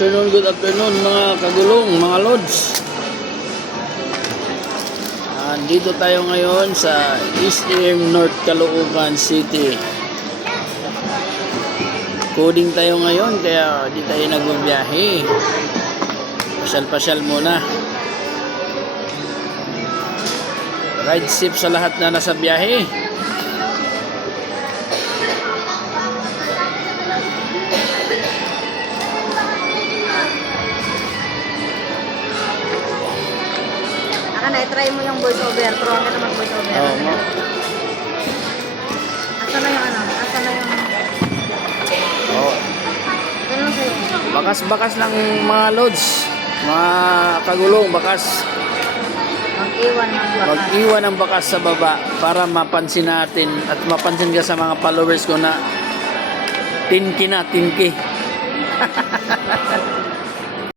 good afternoon mga kagulong, mga lods. Dito tayo ngayon sa Eastern North Caloocan City. Coding tayo ngayon kaya di tayo nagbibiyahe. Pasyal-pasyal muna. Ride safe sa lahat na nasa biyahe. Na-try mo yung voice over. Turuan ka na mag-voice over. Oo mo. Asan na yung ano? Asan na yung... Oo. Ganun sa'yo. Bakas-bakas lang mga lods. Mga kagulong, bakas. Mag-iwan ng bakas. Mag-iwan ng bakas sa baba para mapansin natin at mapansin ka sa mga followers ko na tinki na, tinki.